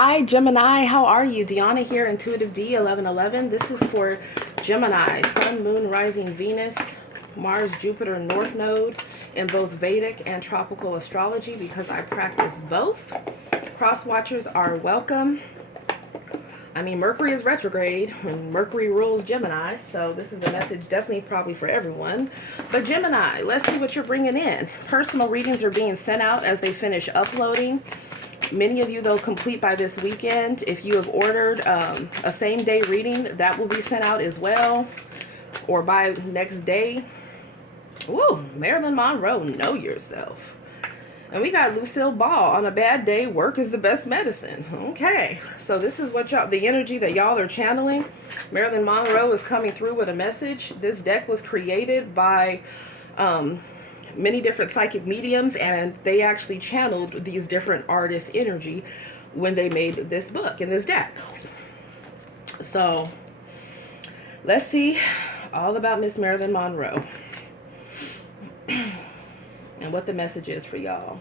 Hi Gemini, how are you? Dionna here, Intuitive D 1111. This is for Gemini, Sun, Moon, Rising, Venus, Mars, Jupiter, North Node in both Vedic and tropical astrology because I practice both. Cross watchers are welcome. I mean, Mercury is retrograde and Mercury rules Gemini, so this is a message definitely probably for everyone. But Gemini, let's see what you're bringing in. Personal readings are being sent out as they finish uploading. Many of you, they'll complete by this weekend. If you have ordered a same-day reading, that will be sent out as well, or by next day. Woo, Marilyn Monroe, know yourself. And we got Lucille Ball, on a bad day, work is the best medicine. Okay, so this is what y'all, the energy that y'all are channeling. Marilyn Monroe is coming through with a message. This deck was created by many different psychic mediums, and they actually channeled these different artists' energy when they made this book and this deck. So let's see all about Miss Marilyn Monroe and what the message is for y'all.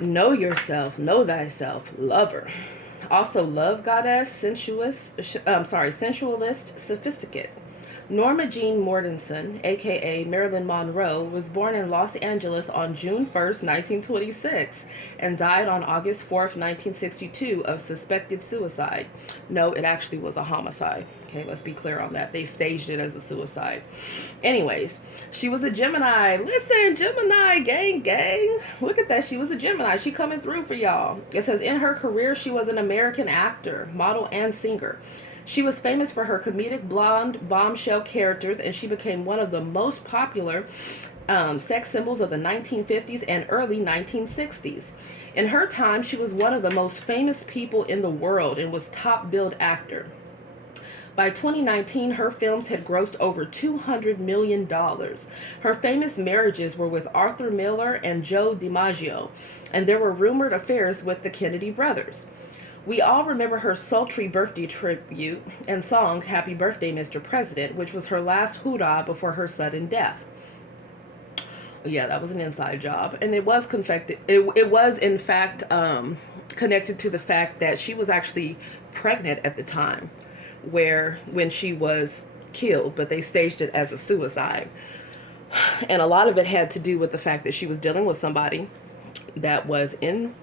Know yourself, know thyself, lover. Also, love goddess, sensualist, sophisticate. Norma Jean Mortensen, aka Marilyn Monroe, was born in Los Angeles on June 1st, 1926, and died on August 4th, 1962 of suspected suicide. No, it actually was a homicide. Okay, let's be clear on that. They staged it as a suicide. Anyways, she was a Gemini. Listen, Gemini, gang. Look at that. She was a Gemini. She coming through for y'all. It says, in her career, she was an American actor, model, and singer. She was famous for her comedic blonde bombshell characters, and she became one of the most popular sex symbols of the 1950s and early 1960s. In her time, she was one of the most famous people in the world and was top billed actor. By 2019, her films had grossed over $200 million. Her famous marriages were with Arthur Miller and Joe DiMaggio, and there were rumored affairs with the Kennedy brothers. We all remember her sultry birthday tribute and song, Happy Birthday, Mr. President, which was her last hurrah before her sudden death. Yeah, that was an inside job. And it was in fact connected to the fact that she was actually pregnant at the time when she was killed, but they staged it as a suicide. And a lot of it had to do with the fact that she was dealing with somebody that was in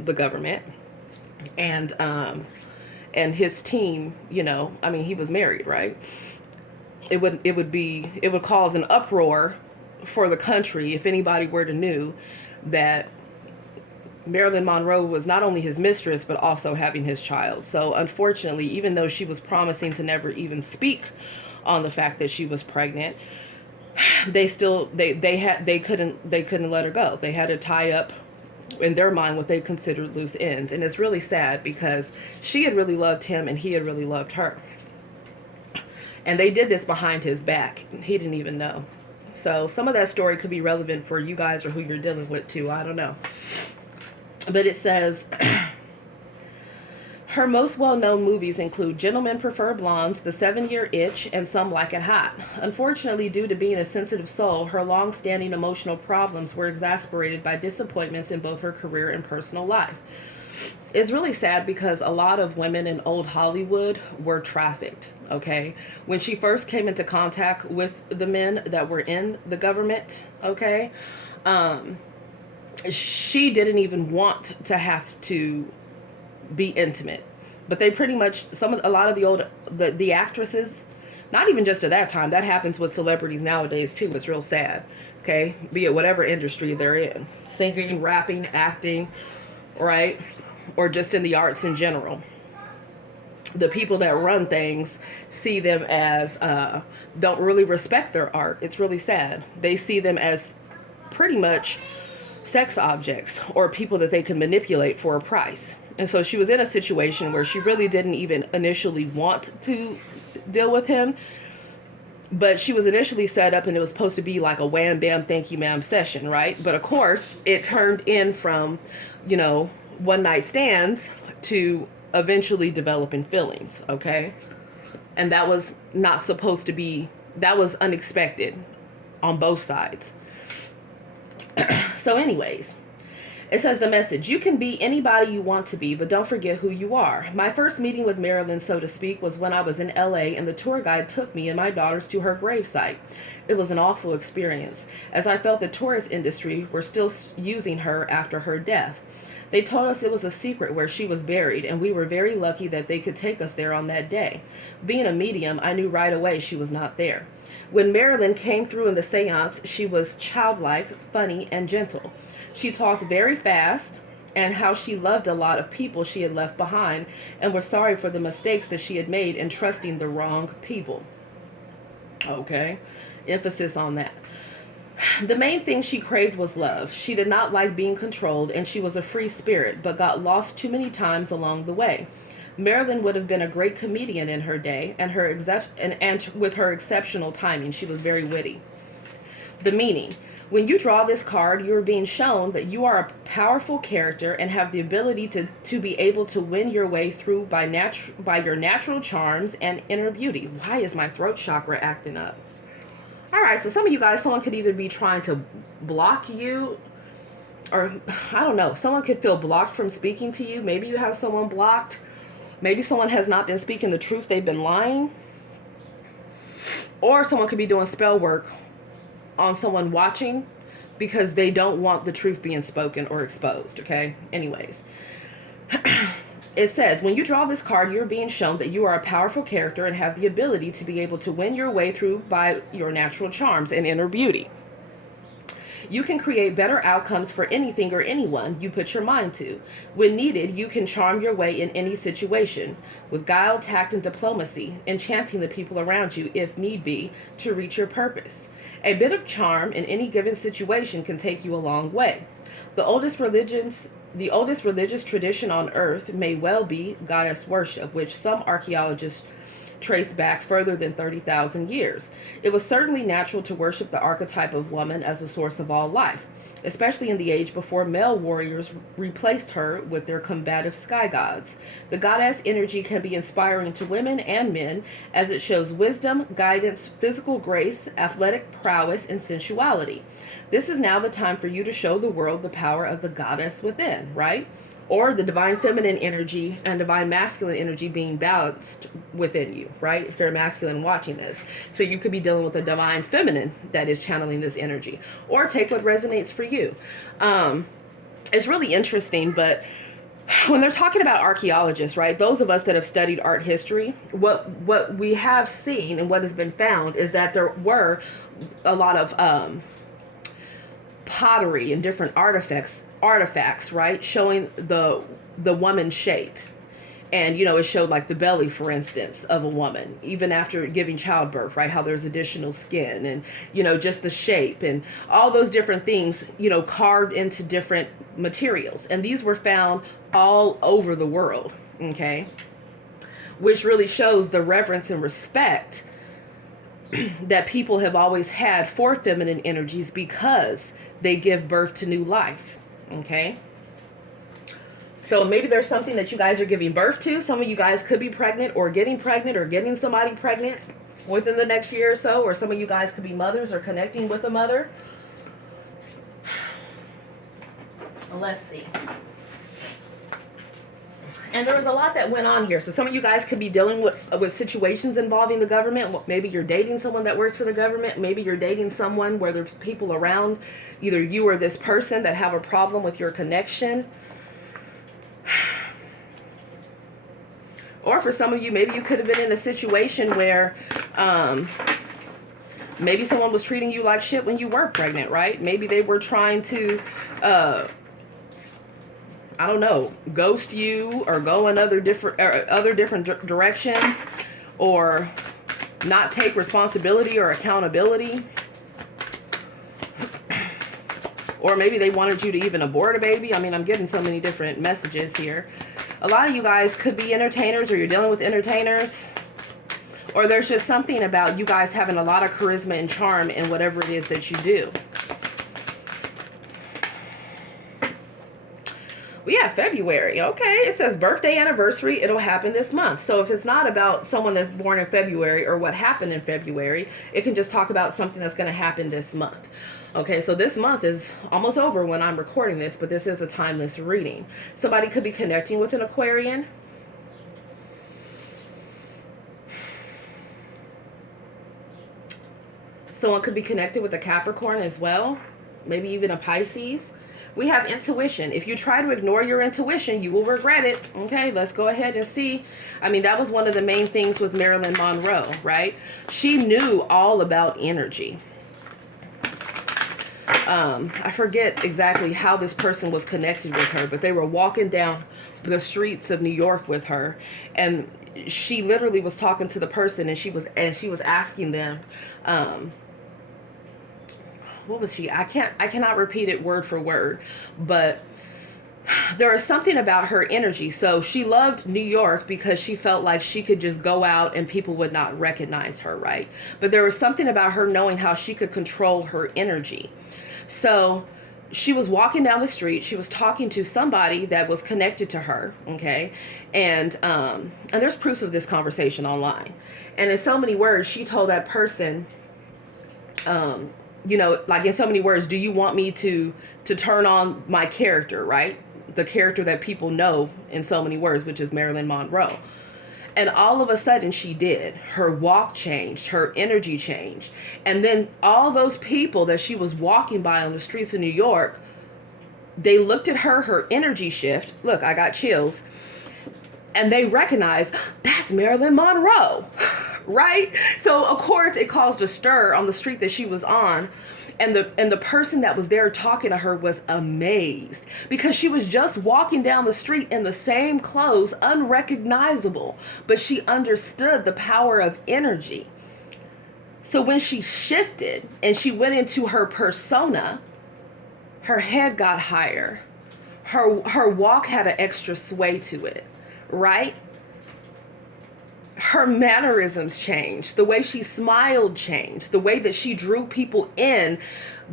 the government, and his team, you know, I mean, he was married, right? It would cause an uproar for the country if anybody were to know that Marilyn Monroe was not only his mistress, but also having his child. So unfortunately, even though she was promising to never even speak on the fact that she was pregnant, they couldn't let her go. They had to tie up, in their mind, what they considered loose ends. And it's really sad because she had really loved him and he had really loved her. And they did this behind his back. He didn't even know. So some of that story could be relevant for you guys or who you're dealing with too. I don't know. But it says, her most well-known movies include Gentlemen Prefer Blondes, The 7-Year Itch, and Some Like It Hot. Unfortunately, due to being a sensitive soul, her long-standing emotional problems were exacerbated by disappointments in both her career and personal life. It's really sad because a lot of women in old Hollywood were trafficked, okay? When she first came into contact with the men that were in the government, okay, she didn't even want to have to be intimate, but they pretty much, a lot of the actresses, not even just at that time, that happens with celebrities nowadays too. It's real sad, okay? Be it whatever industry they're in, singing, rapping, acting, right? Or just in the arts in general. The people that run things see them as, don't really respect their art. It's really sad. They see them as pretty much sex objects or people that they can manipulate for a price. And so she was in a situation where she really didn't even initially want to deal with him, but she was initially set up and it was supposed to be like a wham bam thank you ma'am session, right? But of course it turned in from, you know, one night stands to eventually developing feelings, okay? And that was not supposed to be that was unexpected on both sides. So anyways, it says the message, you can be anybody you want to be, but don't forget who you are. My first meeting with Marilyn, so to speak, was when I was in LA and the tour guide took me and my daughters to her gravesite. It was an awful experience, as I felt the tourist industry were still using her after her death. They told us it was a secret where she was buried, and we were very lucky that they could take us there on that day. Being a medium, I knew right away she was not there. When Marilyn came through in the seance, she was childlike, funny, and gentle. She talked very fast, and how she loved a lot of people she had left behind and was sorry for the mistakes that she had made in trusting the wrong people. Okay, emphasis on that. The main thing she craved was love. She did not like being controlled, and she was a free spirit, but got lost too many times along the way. Marilyn would have been a great comedian in her day, and with her exceptional timing, she was very witty. The meaning. When you draw this card, you are being shown that you are a powerful character and have the ability to be able to win your way through by your natural charms and inner beauty. Why is my throat chakra acting up? All right, so some of you guys, someone could either be trying to block you, or I don't know, someone could feel blocked from speaking to you. Maybe you have someone blocked. Maybe someone has not been speaking the truth, they've been lying. Or someone could be doing spell work on someone watching because they don't want the truth being spoken or exposed, okay? Anyways, it says, when you draw this card, you're being shown that you are a powerful character and have the ability to be able to win your way through by your natural charms and inner beauty. You can create better outcomes for anything or anyone you put your mind to. When needed, you can charm your way in any situation, with guile, tact, and diplomacy, enchanting the people around you, if need be, to reach your purpose. A bit of charm in any given situation can take you a long way. The oldest religious tradition on earth may well be goddess worship, which some archaeologists trace back further than 30,000 years. It was certainly natural to worship the archetype of woman as the source of all life, especially in the age before male warriors replaced her with their combative sky gods. The goddess energy can be inspiring to women and men as it shows wisdom, guidance, physical grace, athletic prowess, and sensuality. This is now the time for you to show the world the power of the goddess within, right? Or the divine feminine energy and divine masculine energy being balanced within you, right? If you're masculine watching this. So you could be dealing with a divine feminine that is channeling this energy. Or take what resonates for you. It's really interesting, but when they're talking about archaeologists, right? Those of us that have studied art history, what we have seen and what has been found is that there were a lot of pottery and different artifacts, right, showing the woman's shape. And, you know, it showed like the belly, for instance, of a woman, even after giving childbirth, right, how there's additional skin and, you know, just the shape and all those different things, you know, carved into different materials. And these were found all over the world, okay, which really shows the reverence and respect that people have always had for feminine energies because they give birth to new life. Okay, so maybe there's something that you guys are giving birth to. Some of you guys could be pregnant or getting somebody pregnant within the next year or so, or some of you guys could be mothers or connecting with a mother. Let's see. And there was a lot that went on here. So some of you guys could be dealing with situations involving the government. Maybe you're dating someone that works for the government. Maybe you're dating someone where there's people around, either you or this person, that have a problem with your connection. Or for some of you, maybe you could have been in a situation where maybe someone was treating you like shit when you were pregnant, right? Maybe they were trying to I don't know, ghost you or go in other different directions, or not take responsibility or accountability. Or maybe they wanted you to even abort a baby. I mean, I'm getting so many different messages here. A lot of you guys could be entertainers, or you're dealing with entertainers. Or there's just something about you guys having a lot of charisma and charm in whatever it is that you do. Yeah, February. Okay, it says birthday anniversary. It'll happen this month. So if it's not about someone that's born in February or what happened in February, it can just talk about something that's going to happen this month. Okay, so this month is almost over when I'm recording this, but this is a timeless reading. Somebody could be connecting with an Aquarian. Someone could be connected with a Capricorn as well. Maybe even a Pisces. We have intuition. If you try to ignore your intuition, you will regret it. Okay, let's go ahead and see. I mean, that was one of the main things with Marilyn Monroe, right? She knew all about energy. I forget exactly how this person was connected with her, but they were walking down the streets of New York with her, and she literally was talking to the person, and she was asking them, what was she? I cannot repeat it word for word, but there was something about her energy. So she loved New York because she felt like she could just go out and people would not recognize her, right? But there was something about her knowing how she could control her energy. So she was walking down the street. She was talking to somebody that was connected to her, okay? And there's proofs of this conversation online. And in so many words, she told that person, you know, like in so many words, do you want me to turn on my character, right? The character that people know in so many words, which is Marilyn Monroe. And all of a sudden she did. Her walk changed, her energy changed. And then all those people that she was walking by on the streets of New York, they looked at her energy shift. Look, I got chills. And they recognized, that's Marilyn Monroe, right? So of course it caused a stir on the street that she was on. And the person that was there talking to her was amazed because she was just walking down the street in the same clothes, unrecognizable, but she understood the power of energy. So when she shifted and she went into her persona, her head got higher. Her walk had an extra sway to it, right? Her mannerisms changed. The way she smiled changed. The way that she drew people in.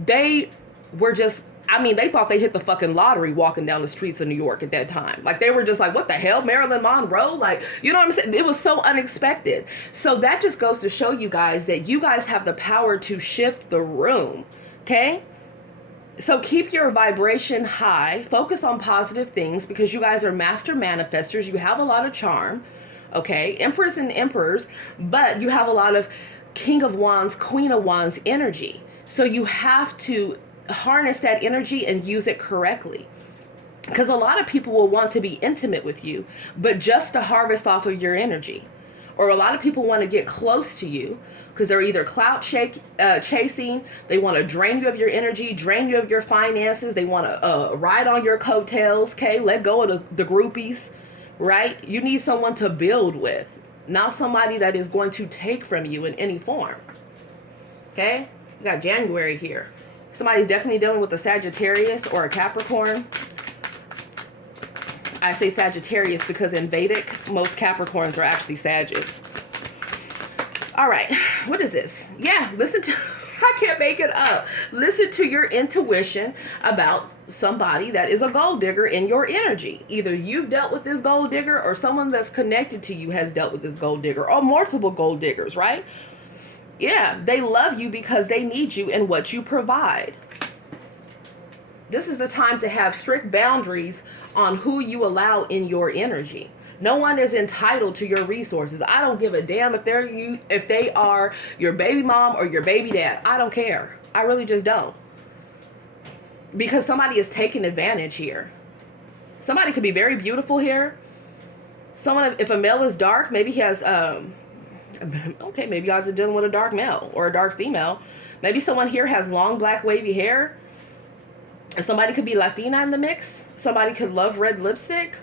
They were just, I mean, they thought they hit the fucking lottery walking down the streets of New York at that time. Like, they were just like, what the hell, Marilyn Monroe? Like, you know what I'm saying? It was so unexpected. So that just goes to show you guys that you guys have the power to shift the room, okay? So keep your vibration high. Focus on positive things because you guys are master manifestors. You have a lot of charm. Okay, emperors and emperors, but you have a lot of King of Wands, Queen of Wands energy. So you have to harness that energy and use it correctly. Because a lot of people will want to be intimate with you, but just to harvest off of your energy. Or a lot of people want to get close to you because they're either chasing, they want to drain you of your energy, drain you of your finances, they want to ride on your coattails, okay? Let go of the groupies. Right? You need someone to build with, not somebody that is going to take from you in any form. Okay? We got January here. Somebody's definitely dealing with a Sagittarius or a Capricorn. I say Sagittarius because in Vedic, most Capricorns are actually Sagittarius. All right. What is this? Yeah, listen to... I can't make it up. Listen to your intuition about somebody that is a gold digger in your energy. Either you've dealt with this gold digger or someone that's connected to you has dealt with this gold digger or multiple gold diggers, right? Yeah, they love you because they need you and what you provide. This is the time to have strict boundaries on who you allow in your energy. No one is entitled to your resources. I don't give a damn if they are your baby mom or your baby dad. I don't care. I really just don't. Because somebody is taking advantage here. Somebody could be very beautiful here. Someone, if a male is dark, maybe he has, okay, maybe you guys are dealing with a dark male or a dark female. Maybe someone here has long black wavy hair. And somebody could be Latina in the mix. Somebody could love red lipstick.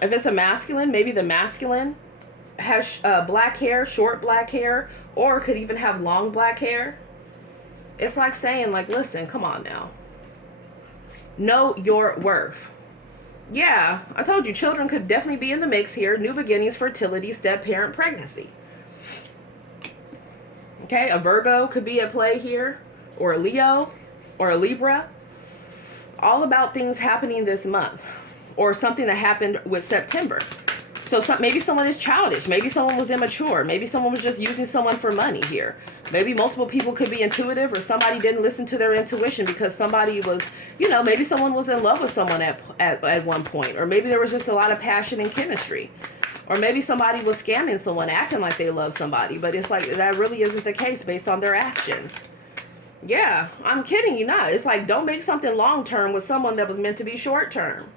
If it's a masculine, maybe the masculine has black hair, short black hair, or could even have long black hair. It's like saying, like, listen, come on now. Know your worth. Yeah, I told you, children could definitely be in the mix here. New beginnings, fertility, step-parent, pregnancy. Okay, a Virgo could be at play here. or a Leo or a Libra, all about things happening this month or something that happened with September. So maybe someone is childish. Maybe someone was immature. Maybe someone was just using someone for money here. Maybe multiple people could be intuitive, or somebody didn't listen to their intuition because somebody was, you know, maybe someone was in love with someone at one point. Or maybe there was just a lot of passion and chemistry. Or maybe somebody was scamming someone, acting like they love somebody. But it's like, that really isn't the case based on their actions. Yeah, I'm kidding you not. It's like, don't make something long-term with someone that was meant to be short-term.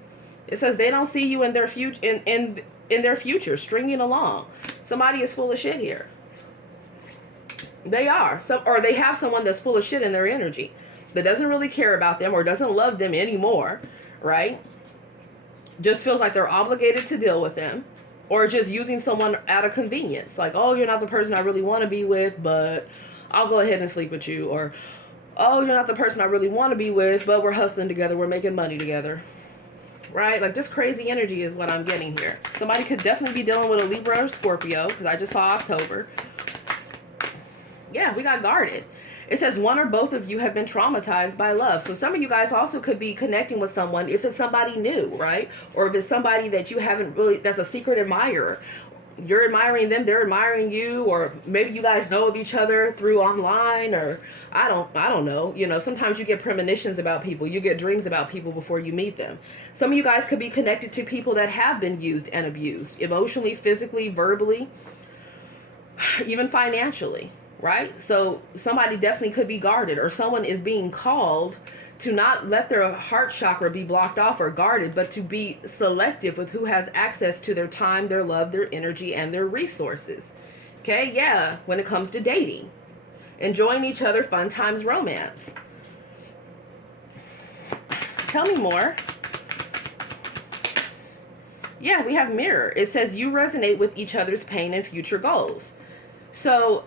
It says they don't see you in their future, in their future, stringing along. Somebody is full of shit here. They are. Or they have someone that's full of shit in their energy that doesn't really care about them or doesn't love them anymore, right? Just feels like they're obligated to deal with them, or just using someone out of convenience. Like, oh, you're not the person I really want to be with, but I'll go ahead and sleep with you. Or, oh, you're not the person I really want to be with, but we're hustling together. We're making money together. Right? Like, just crazy energy is what I'm getting here. Somebody could definitely be dealing with a Libra or Scorpio, because I just saw October. Yeah, we got guarded. It says one or both of you have been traumatized by love. So some of you guys also could be connecting with someone, if it's somebody new, right? Or if it's somebody that you haven't really, that's a secret admirer. You're admiring them, they're admiring you, or maybe you guys know of each other through online, or I don't know. You know, sometimes you get premonitions about people. You get dreams about people before you meet them. Some of you guys could be connected to people that have been used and abused, emotionally, physically, verbally, even financially, right? So somebody definitely could be guarded, or someone is being called to not let their heart chakra be blocked off or guarded, but to be selective with who has access to their time, their love, their energy, and their resources. Okay, yeah, when it comes to dating. Enjoying each other, fun times, romance. Tell me more. Yeah, we have mirror. It says you resonate with each other's pain and future goals. So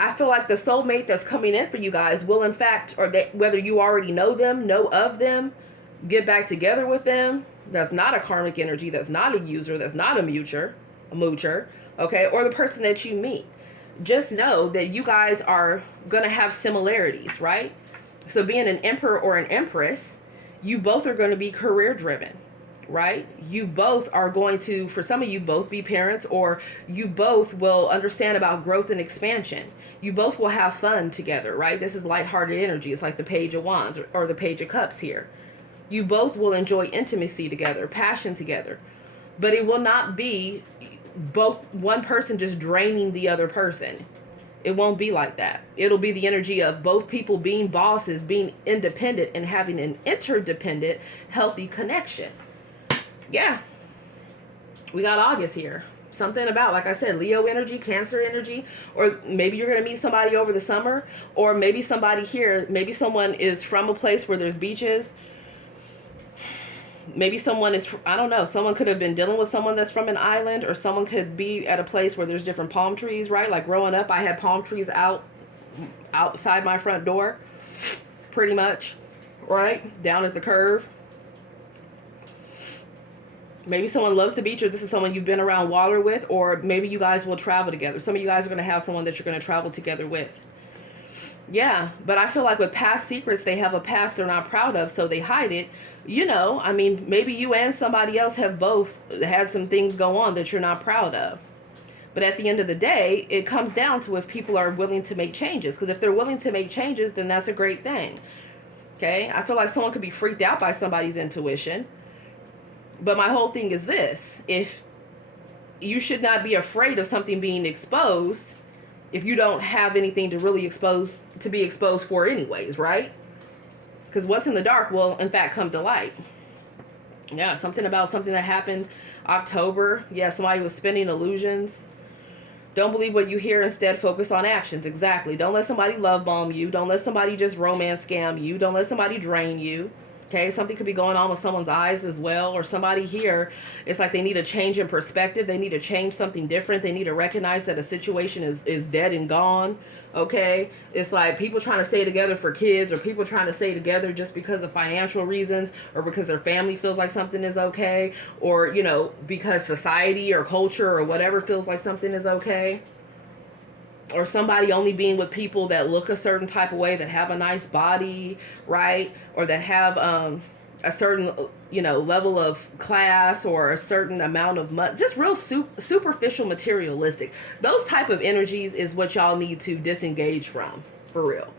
I feel like the soulmate that's coming in for you guys will, in fact, or whether you already know them, know of them, get back together with them. That's not a karmic energy. That's not a user. That's not a moocher, okay? Or the person that you meet. Just know that you guys are going to have similarities, right? So being an emperor or an empress, you both are going to be career driven, right? You both are going to, for some of you, both be parents, or you both will understand about growth and expansion. You both will have fun together, right? This is lighthearted energy. It's like the Page of Wands or the Page of Cups here. You both will enjoy intimacy together, passion together. But it will not be both one person just draining the other person. It won't be like that. It'll be the energy of both people being bosses, being independent, and having an interdependent, healthy connection. Yeah. We got August here. Something about, like I said, Leo energy, Cancer energy, or maybe you're going to meet somebody over the summer, or maybe somebody here, maybe someone is from a place where there's beaches. Maybe someone is, I don't know, someone could have been dealing with someone that's from an island, or someone could be at a place where there's different palm trees, right? Like growing up, I had palm trees outside my front door, pretty much, right? Down at the curve. Maybe someone loves the beach, or this is someone you've been around water with, or maybe you guys will travel together. Some of you guys are going to have someone that you're going to travel together with. Yeah, but I feel like with past secrets, they have a past they're not proud of, so they hide it. You know, I mean, maybe you and somebody else have both had some things go on that you're not proud of. But at the end of the day, it comes down to if people are willing to make changes. Because if they're willing to make changes, then that's a great thing. Okay? I feel like someone could be freaked out by somebody's intuition. But my whole thing is this. If you should not be afraid of something being exposed if you don't have anything to really be exposed for anyways, right? Because what's in the dark will, in fact, come to light. Yeah, something about something that happened October. Yeah, somebody was spinning illusions. Don't believe what you hear. Instead, focus on actions. Exactly. Don't let somebody love bomb you. Don't let somebody just romance scam you. Don't let somebody drain you. Okay, something could be going on with someone's eyes as well, or somebody here, it's like they need a change in perspective. They need to change something different. They need to recognize that a situation is dead and gone. Okay, it's like people trying to stay together for kids, or people trying to stay together just because of financial reasons, or because their family feels like something is okay, or, you know, because society or culture or whatever feels like something is okay. or somebody only being with people that look a certain type of way, that have a nice body, right? Or that have a certain, you know, level of class, or a certain amount of money, just real superficial, materialistic. Those type of energies is what y'all need to disengage from, for real.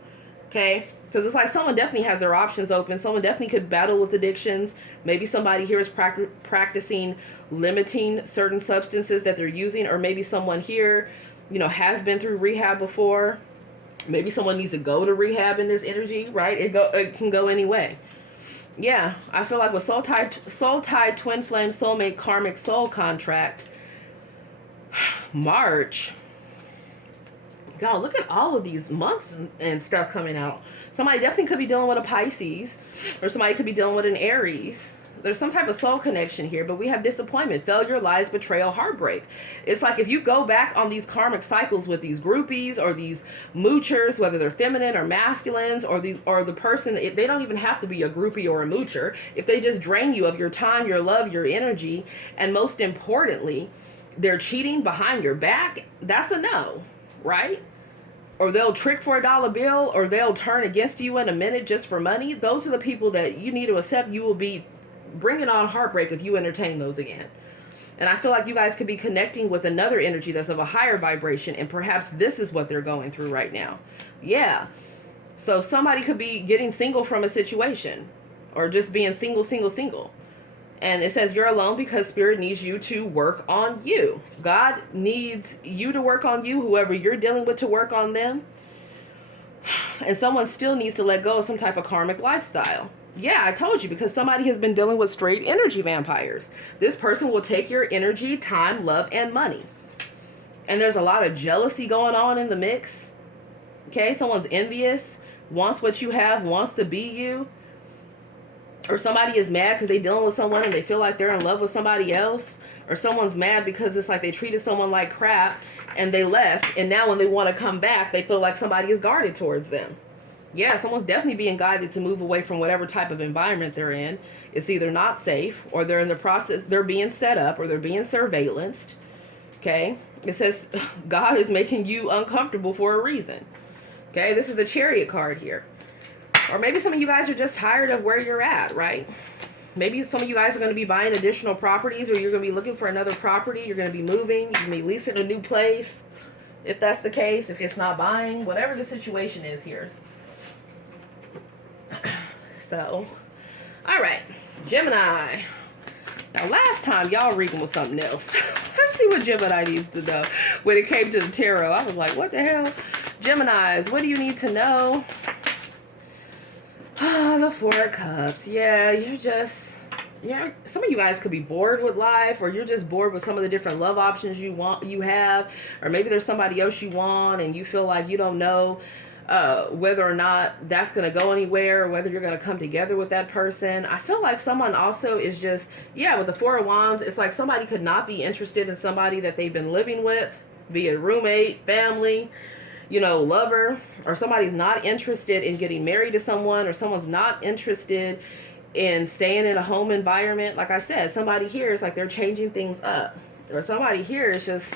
Okay? Because it's like someone definitely has their options open. Someone definitely could battle with addictions. Maybe somebody here is practicing limiting certain substances that they're using, or maybe someone here, you know, has been through rehab before. Maybe someone needs to go to rehab in this energy, right? It can go any way. Yeah, I feel like with soul tie, twin flame, soulmate, karmic soul contract, March. God, look at all of these months and stuff coming out. Somebody definitely could be dealing with a Pisces, or somebody could be dealing with an Aries. There's some type of soul connection here, but we have disappointment, failure, lies, betrayal, heartbreak. It's like if you go back on these karmic cycles with these groupies or these moochers, whether they're feminine or masculines, or the person, they don't even have to be a groupie or a moocher. If they just drain you of your time, your love, your energy, and most importantly, they're cheating behind your back, that's a no, right? Or they'll trick for $1 bill, or they'll turn against you in a minute just for money. Those are the people that you need to accept. You will be bringing on heartbreak if you entertain those again. And I feel like you guys could be connecting with another energy that's of a higher vibration, and perhaps this is what they're going through right now. Yeah. So somebody could be getting single from a situation, or just being single. And it says you're alone because Spirit needs you to work on you. God needs you to work on you, whoever you're dealing with to work on them. And someone still needs to let go of some type of karmic lifestyle. Yeah, I told you, because somebody has been dealing with straight energy vampires. This person will take your energy, time, love, and money. And there's a lot of jealousy going on in the mix. Okay, someone's envious, wants what you have, wants to be you. Or somebody is mad because they're dealing with someone and they feel like they're in love with somebody else. Or someone's mad because it's like they treated someone like crap and they left. And now when they want to come back, they feel like somebody is guarded towards them. Yeah, someone's definitely being guided to move away from whatever type of environment they're in. It's either not safe, or they're in the process, they're being set up, or they're being surveillanced. Okay? It says God is making you uncomfortable for a reason. Okay? This is the Chariot card here. Or maybe some of you guys are just tired of where you're at, right? Maybe some of you guys are going to be buying additional properties, or you're going to be looking for another property. You're going to be moving. You're going to be leasing a new place. If that's the case, if it's not buying, whatever the situation is here. So, all right, Gemini. Now, last time y'all reading was something else. Let's see what Gemini needs to know. When it came to the tarot, I was like, what the hell? Geminis, what do you need to know? Ah, the Four of Cups. Yeah, some of you guys could be bored with life, or you're just bored with some of the different love options you have, or maybe there's somebody else you want and you feel like you don't know whether or not that's going to go anywhere, or whether you're going to come together with that person. I feel like someone also is just, yeah, with the Four of Wands, it's like somebody could not be interested in somebody that they've been living with, be it roommate, family, you know, lover, or somebody's not interested in getting married to someone, or someone's not interested in staying in a home environment. Like I said, somebody here is like they're changing things up, or somebody here is just,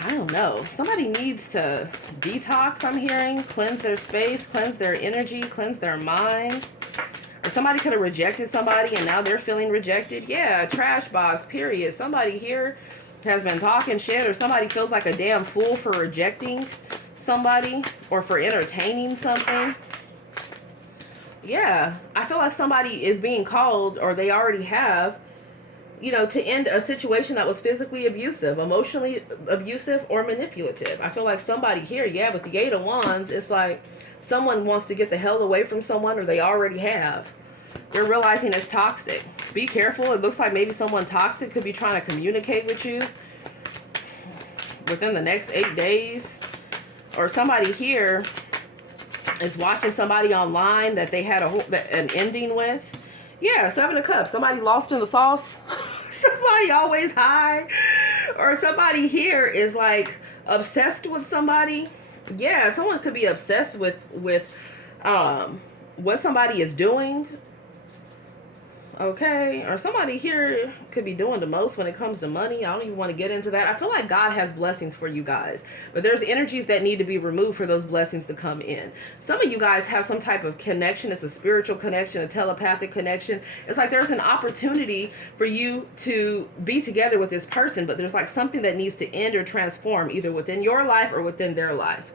I don't know, somebody needs to detox, I'm hearing, cleanse their space, cleanse their energy, cleanse their mind. Or somebody could have rejected somebody and now they're feeling rejected. Yeah, trash box, period. Somebody here has been talking shit, or somebody feels like a damn fool for rejecting somebody or for entertaining something. Yeah, I feel like somebody is being called, or they already have, you know, to end a situation that was physically abusive, emotionally abusive, or manipulative. I feel like somebody here, yeah, with the Eight of Wands, it's like someone wants to get the hell away from someone, or they already have. They're realizing it's toxic. Be careful. It looks like maybe someone toxic could be trying to communicate with you within the next 8 days. Or somebody here is watching somebody online that they had an ending with. Yeah, Seven of Cups. Somebody lost in the sauce. Somebody always high. Or somebody here is like obsessed with somebody. Yeah, someone could be obsessed with what somebody is doing. Okay, or somebody here could be doing the most when it comes to money. I don't even want to get into that. I feel like God has blessings for you guys, but there's energies that need to be removed for those blessings to come in. Some of you guys have some type of connection. It's a spiritual connection, a telepathic connection. It's like there's an opportunity for you to be together with this person, but there's like something that needs to end or transform either within your life or within their life.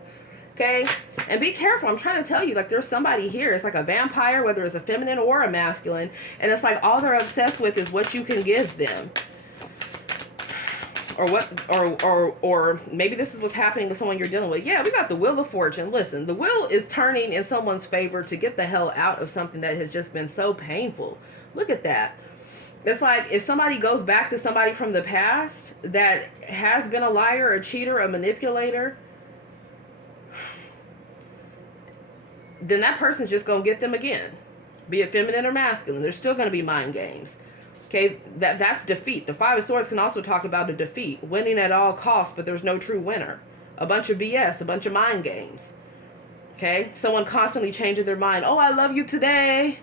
Okay, and be careful. I'm trying to tell you, like, there's somebody here. It's like a vampire, whether it's a feminine or a masculine, and it's like all they're obsessed with is what you can give them, or what, or maybe this is what's happening with someone you're dealing with. Yeah, we got the Wheel of Fortune. Listen, the wheel is turning in someone's favor to get the hell out of something that has just been so painful. Look at that. It's like if somebody goes back to somebody from the past that has been a liar, a cheater, a manipulator, then that person's just going to get them again. Be it feminine or masculine. There's still going to be mind games. Okay, that's defeat. The Five of Swords can also talk about a defeat. Winning at all costs, but there's no true winner. A bunch of BS, a bunch of mind games. Okay, someone constantly changing their mind. Oh, I love you today.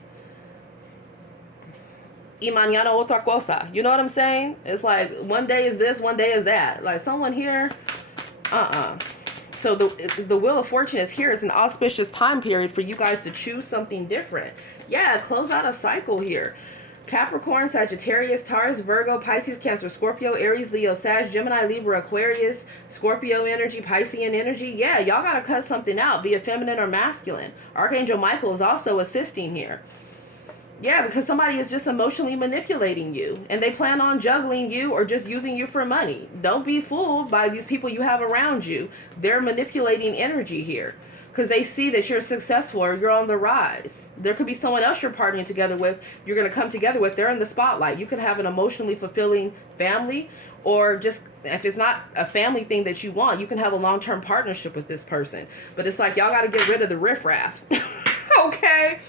Y mañana otra cosa. You know what I'm saying? It's like one day is this, one day is that. Like someone here, So the Wheel of Fortune is here. It's an auspicious time period for you guys to choose something different. Yeah, close out a cycle here. Capricorn, Sagittarius, Taurus, Virgo, Pisces, Cancer, Scorpio, Aries, Leo, Sag, Gemini, Libra, Aquarius, Scorpio energy, Piscean energy. Yeah, y'all got to cut something out, be it feminine or masculine. Archangel Michael is also assisting here. Yeah, because somebody is just emotionally manipulating you, and they plan on juggling you or just using you for money. Don't be fooled by these people you have around you. They're manipulating energy here because they see that you're successful or you're on the rise. There could be someone else you're partnering together with, you're going to come together with. They're in the spotlight. You could have an emotionally fulfilling family, or just, if it's not a family thing that you want, you can have a long-term partnership with this person. But it's like y'all got to get rid of the riffraff. Okay?